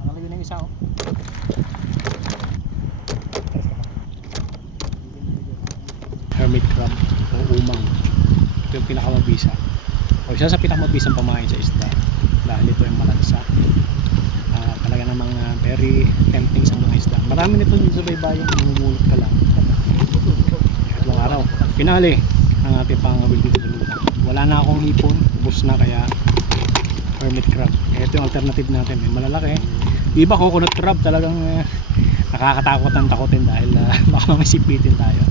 Nakalagay na yung isa, oh. Hermit crab o umang. Ito yung pinakamabisa. O isa sa pinakamabisang pamain sa isda. Dahil ito yung malansa. Talaga namang very tempting sa mga isda. Marami nito dito sa baybayin, namumulot ka lang. Ilang araw. Finale ang ating pangawil dito sa lupa. Wala na akong hipon, ubos na, kaya hermit crab. Ito yung alternative natin. Malalaki. Iba coconut crab, talagang nakakatakot ang takotin dahil baka masipitin tayo.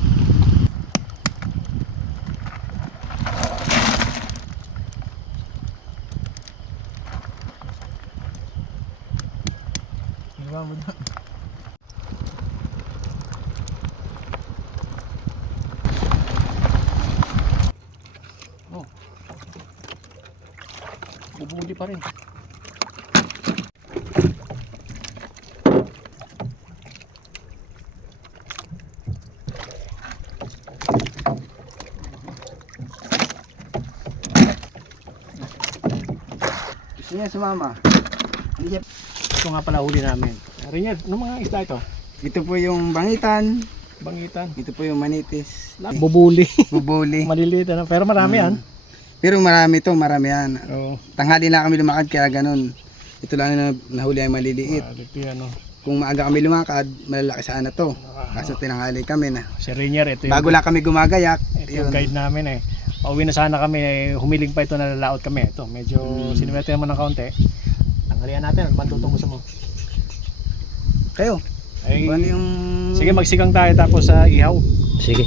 Oh, bubuli pa rin. Gusto niya sumama. Ito nga pala huli namin. Rinyard, ano mga isda ito? Ito po yung bangitan. Bangitan. Ito po yung manitis. Bubuli. Bubuli. Maliliit, ano? Pero marami yan. Pero marami to, marami yan. Oo. Tanghali na kami lumakad kaya ganun. Ito lang na nahuli ay maliliit. Ito yan, oh. Kung maaga kami lumakad, malalaki sana to. Kaso tinanghali kami na. Si Rinyard, ito yung, Bago lang kami gumagayak. ito yung guide namin eh. Pauwi na sana kami, humiling pa ito na lalaot kami. Ito, medyo sinimete naman ng kaunti. Tanghalian natin, ano ba tutong gusto mo? Kayo, Ay, ano yung... sige, magsigang tayo tapos sa ihaw. Sige.